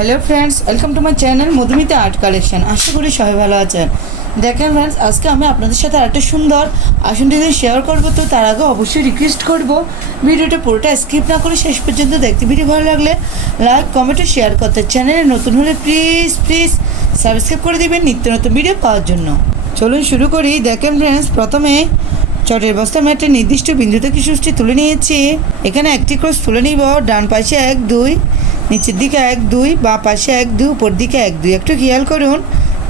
Hello friends, welcome to my channel Madhumita art collection. আশা করি সবাই ভালো আছেন। দেখেন ফ্রেন্ডস, আজকে আমি আপনাদের সাথে একটা সুন্দর আসন ডিজাইন শেয়ার করবো। তো তার আগে অবশ্যই রিকোয়েস্ট করবো ভিডিওটা পুরোটা স্কিপ না করে শেষ পর্যন্ত দেখতে। ভিডিও ভালো লাগলে লাইক কমেন্ট ও শেয়ার করতে, চ্যানেলে নতুন হলে প্লিজ সাবস্ক্রাইব করে দেবেন নিত্য নতুন ভিডিও পাওয়ার জন্য। চলুন শুরু করি। দেখেন ফ্রেন্ডস, প্রথমে চটের বস্তা আমি একটা নির্দিষ্ট বিন্দু থেকে সুষ্টি তুলে নিয়েছি। এখানে একটি ক্রস তুলে নিব। ডান পাশে 1 2, নিচের দিকে 1 2, বাঁ পাশে 1 2, উপর দিকে 1 2। একটু খেয়াল করুন,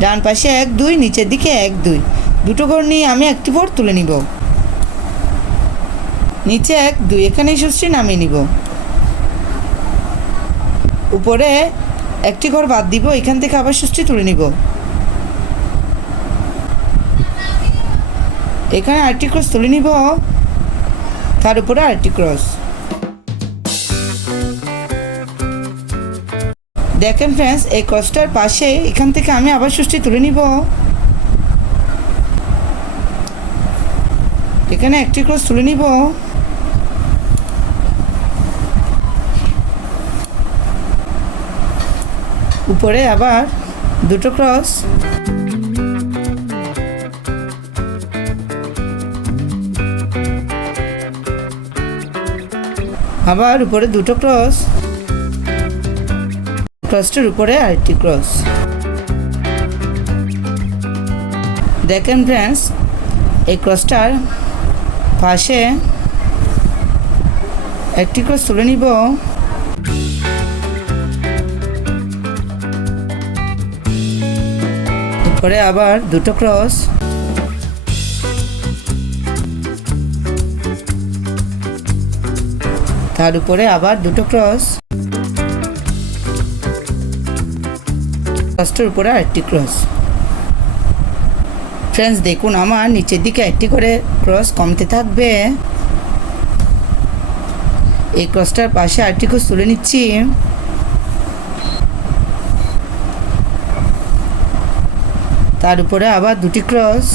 ডান পাশে 1 2, নিচের দিকে 1 2, দুটো ঘর নিয়ে আমি একটি বোর্ড তুলে নিব। নিচে 1 2, এখানেই সুষ্টি নামিয়ে নিব। উপরে একটি ঘর বাদ দিব, এখান থেকে আবার সুষ্টি তুলে নিব। এখানে আরেকটি ক্রস তুলে নিব, তার উপরে আরেকটি ক্রস। দেখেন ফ্রেন্ডস, এই ক্রসটার পাশে এখান থেকে আমি আবার সুষ্টি তুলে নিব। এখানে একটি ক্রস তুলে নিব। উপরে আবার দুটো ক্রস। আবার উপরে দুটো ক্রস, ক্রসটার উপরে আরেকটি ক্রস। দেখেন ফ্রেন্ডস, এই ক্রসটার পাশে একটি ক্রস তুলে নিব। উপরে আবার দুটো ক্রস। তার উপরে আবার দুটো ক্রস, ক্রসটার উপরে আরেকটি ক্রস। ফ্রেন্ডস দেখুন, আমার নিচের দিকে একটি করে ক্রস কমতে থাকবে। এই ক্রসটার পাশে আরেকটি ক্রস তুলে নিচ্ছি। তার উপরে আবার দুটি ক্রস,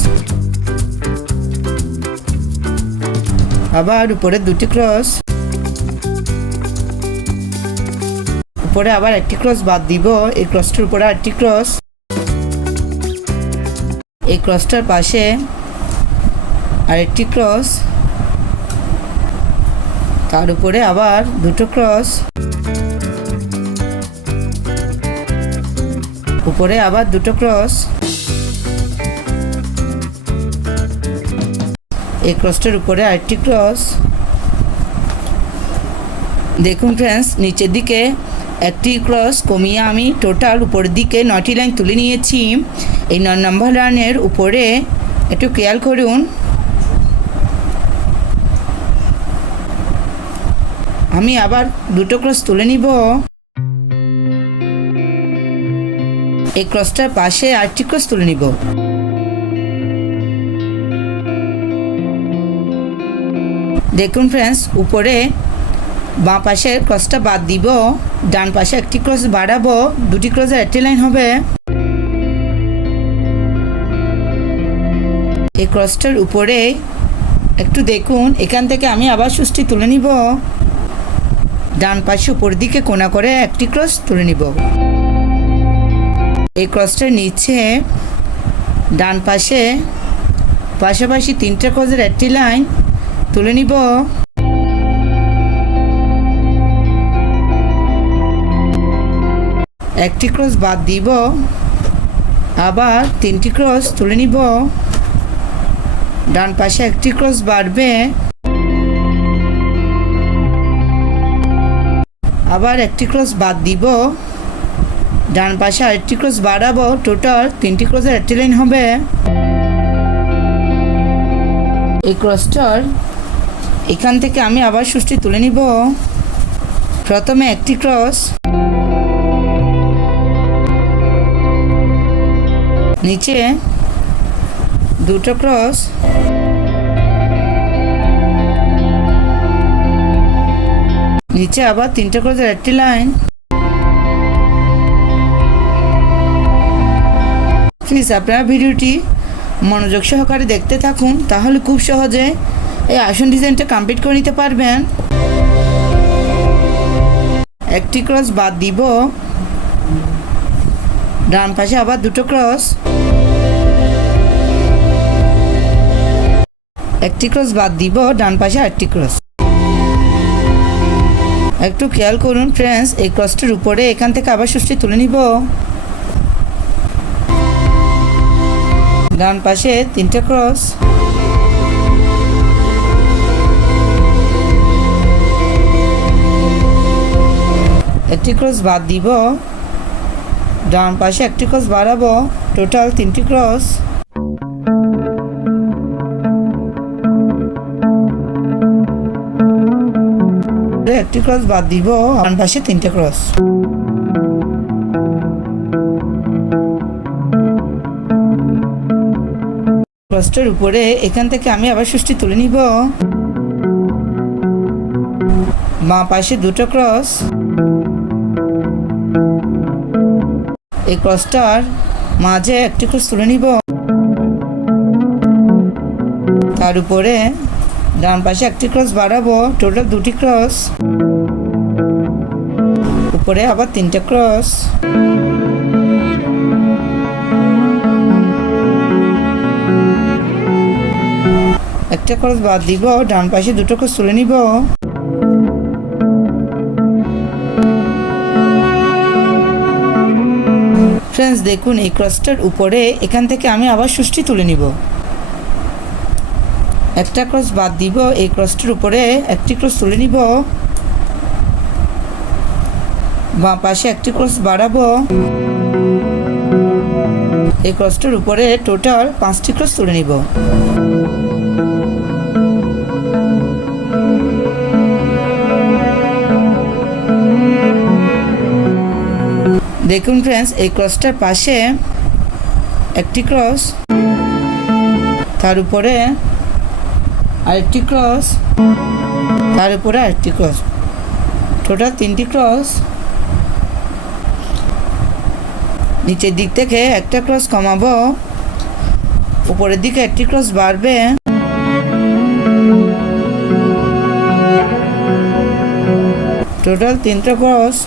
আবার উপরে দুটি ক্রস। উপরে আবার একটি ক্রস বাদ দিব। এই ক্রসটার উপরে আরেকটি ক্রস। এই ক্রসটার পাশে আরেকটি ক্রস, তার উপরে আবার দুটো ক্রস। উপরে আবার দুটো ক্রস। এই ক্রসটার উপরে আরেকটি ক্রস। দেখুন ফ্রেন্ডস, নিচের দিকে একটি ক্রস কমিয়ে আমি টোটাল উপরের দিকে 9টি লাইন তুলে নিয়েছি। এই 9 নম্বর লাইনের উপরে একটু খেয়াল করুন, আমি আবার দুটো ক্রস তুলে নিব। এই ক্রসটার পাশে আরেকটি ক্রস তুলে নিব। দেখুন ফ্রেন্ডস, উপরে বাঁ পাশে ক্রসটা বাদ দিব, ডান পাশে একটি ক্রস বাড়াবো, দুটি ক্রসের একটি লাইন হবে। এই ক্রসটার উপরে একটু দেখুন, এখান থেকে আমি আবার সুষ্টি তুলে নিব। ডান পাশে উপর দিকে কোণা করে একটি ক্রস তুলে নিব। এই ক্রসটার নিচে ডান পাশে পাশাপাশি 3টে ক্রসের একটি লাইন তুলে নিব। একটি ক্রস বাদ দিব, আবার 3টি ক্রস তুলে নিব। ডান পাশে একটি ক্রস বাড়বে, আবার একটি ক্রস বাদ দিব, ডান পাশে আরেকটি ক্রস বাড়াবো, টোটাল 3টি ক্রসের একটি লাইন হবে। এই ক্রসটার এখান থেকে আমি আবার সুষ্টি তুলে নিব। প্রথমে একটি ক্রস, নিচে দুটো ক্রস, নিচে আবার 3টে ক্রসের একটি লাইন। প্লিজ আপনারা ভিডিওটি মনোযোগ সহকারে দেখতে থাকুন, তাহলে খুব সহজে এই আসন ডিজাইনটা কমপ্লিট করে নিতে পারবেন। একটি ক্রস বাদ দিব, ডান পাশে আবার দুটো ক্রস, একটি ক্রস বাদ দিব, ডান পাশে আরেকটি ক্রস। একটু খেয়াল করুন ফ্রেন্ডস, এই ক্রসটির উপরে এখান থেকে আবার সুষ্টি তুলে নিব। ডান পাশে 3টে ক্রস, একটি ক্রস বাদ দিব, ডান পাশে একটি ক্রস বাড়াবো, টোটাল 3টি ক্রস। একটি ক্রস বাদ দিব, ডান পাশে 3টে ক্রস। ক্রসটার উপরে এখান থেকে আমি আবার সুষ্টি তুলে নিব। বাঁ পাশে 2টো ক্রস, এই ক্রসটার মাঝে একটি ক্রস তুলে নিব। তার উপরে ডান পাশে একটি ক্রস বাড়াবো, টোটাল 2টি ক্রস। উপরে আবার 3টে ক্রস, একটা ক্রস বাদ দিব, ডান পাশে 2টো ক্রস তুলে নিব। ফ্রেন্ডস দেখুন, এই ক্রসটার উপরে এখান থেকে আমি আবার সুষ্টি তুলে নিব। একটা ক্রস বাদ দিব, এই ক্রসটার উপরে একটি ক্রস তুলে নিব। বাঁ পাশে একটি ক্রস বাড়াবো, এই ক্রসটার উপরে টোটাল 5টি ক্রস তুলে নিব। দেখুন ফ্রেন্ডস, এই ক্রসটার পাশে একটি ক্রস, তার উপরে আরেকটি ক্রস, তার উপরে আরেকটি ক্রস, টোটাল 3টি ক্রস। নিচের দিক থেকে একটা ক্রস কমাবো, উপরের দিকে একটি ক্রস বাড়বে। টোটাল 3টা ক্রস।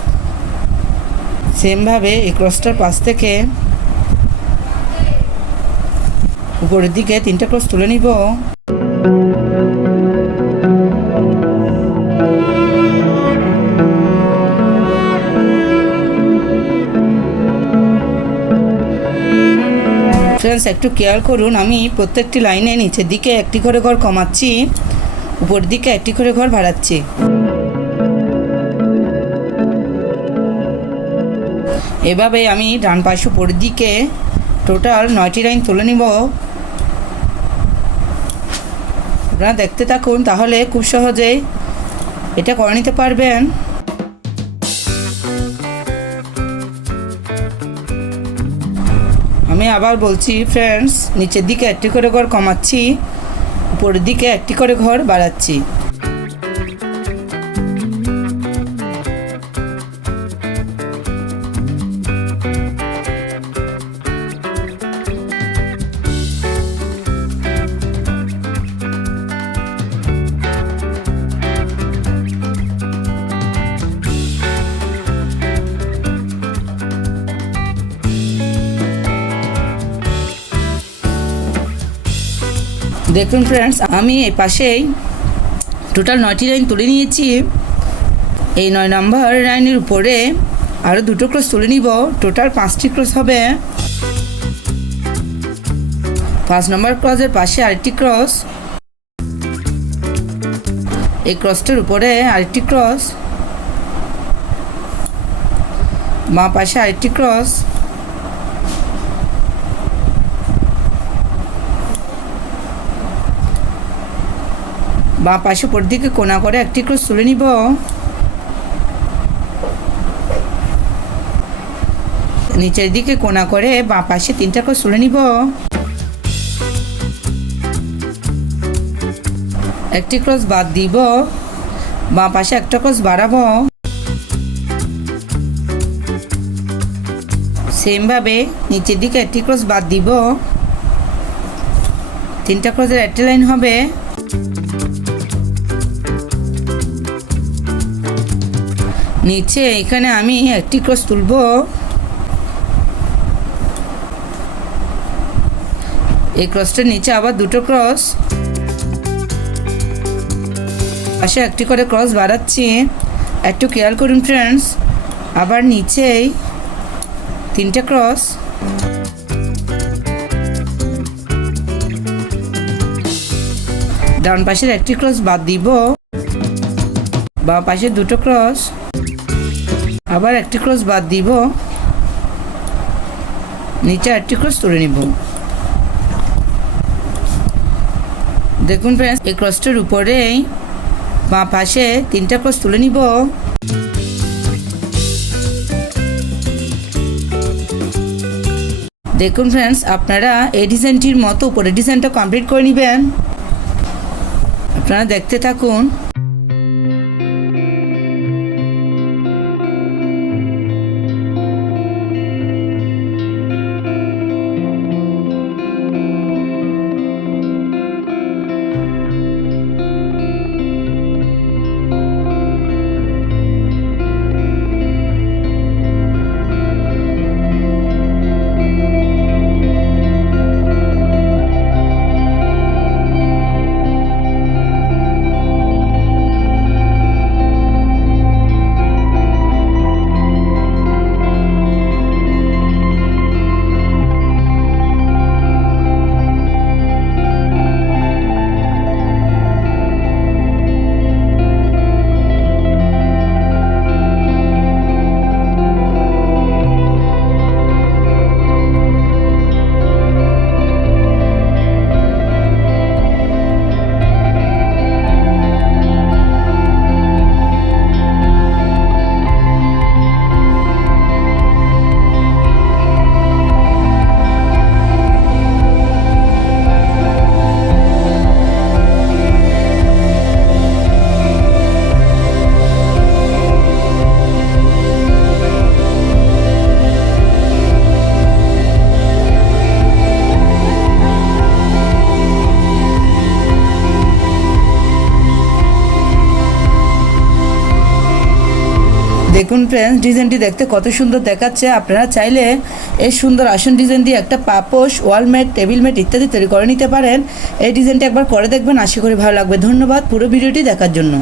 সেমভাবে এই ক্রসটার পাশ থেকে উপরের দিকে 3টা ক্রস তুলে নিব। ফ্রেন্ডস একটু কেয়ার করুন, আমি প্রত্যেকটি লাইনে নিচের দিকে একটি করে ঘর কমাচ্ছি, উপরের দিকে একটি করে ঘর বাড়াচ্ছি। এভাবে আমি ডান পাশে উপরের দিকে টোটাল 9টি লাইন তুলে নিব। আপনারা দেখতে থাকুন, তাহলে খুব সহজেই এটা করে নিতে পারবেন। আমি আবার বলছি ফ্রেন্ডস, নিচের দিকে একটি করে ঘর কমাচ্ছি, উপরের দিকে একটি করে ঘর বাড়াচ্ছি। দেখুন ফ্রেন্ডস, আমি এই পাশেই টোটাল 9টি লাইন তুলে নিয়েছি। এই 9 নম্বর লাইনের উপরে আরও 2টো ক্রস তুলে নিব, টোটাল 5টি ক্রস হবে। 5 নম্বর ক্রসের পাশে আরেকটি ক্রস, এই ক্রসটার উপরে আরেকটি ক্রস, বাঁ পাশে আরেকটি ক্রস, বাঁ পাশে উপর দিকে কোনা করে একটি ক্রস তুলে নিব। নিচের দিকে কোনা করে বাঁ পাশে 3টা ক্রস তুলে নিব। একটি ক্রস বাদ দিব, বাঁ পাশে একটা ক্রস বাড়াবো। সেমভাবে নিচের দিকে একটি ক্রস বাদ দিব, 3টা ক্রসের একটি লাইন হবে। নিচে এখানে আমি একটি ক্রস তুলব, এই ক্রসটার নিচে আবার দুটো ক্রস, পাশে একটি করে ক্রস বাড়াচ্ছি। একটু খেয়াল করুন ফ্রেন্ডস, আবার নিচেই 3টে ক্রস, ডান পাশের একটি ক্রস বাদ দিব, বাম পাশে দুটো ক্রস, আবার একটি ক্রস বাদ দিব, নিচে একটি ক্রস তুলে নিব। দেখুন ফ্রেন্ডস, এই ক্রসটার উপরেই বাম পাশে 3টা ক্রস তুলে নিব। দেখুন ফ্রেন্ডস, আপনারা এই ডিজাইনটির মতো উপরে ডিজাইনটা কমপ্লিট করে নেবেন। আপনারা দেখতে থাকুন। দেখুন ফ্রেন্ডস, ডিজাইনটি দেখতে কত সুন্দর দেখাচ্ছে। আপনারা চাইলে এই সুন্দর আসন ডিজাইন দিয়ে একটা পাপোশ, ওয়ালমেট, টেবিল ম্যাট ইত্যাদি তৈরি করে নিতে পারেন। এই ডিজাইনটি একবার করে দেখবেন, আশা করি ভালো লাগবে। ধন্যবাদ পুরো ভিডিওটি দেখার জন্য।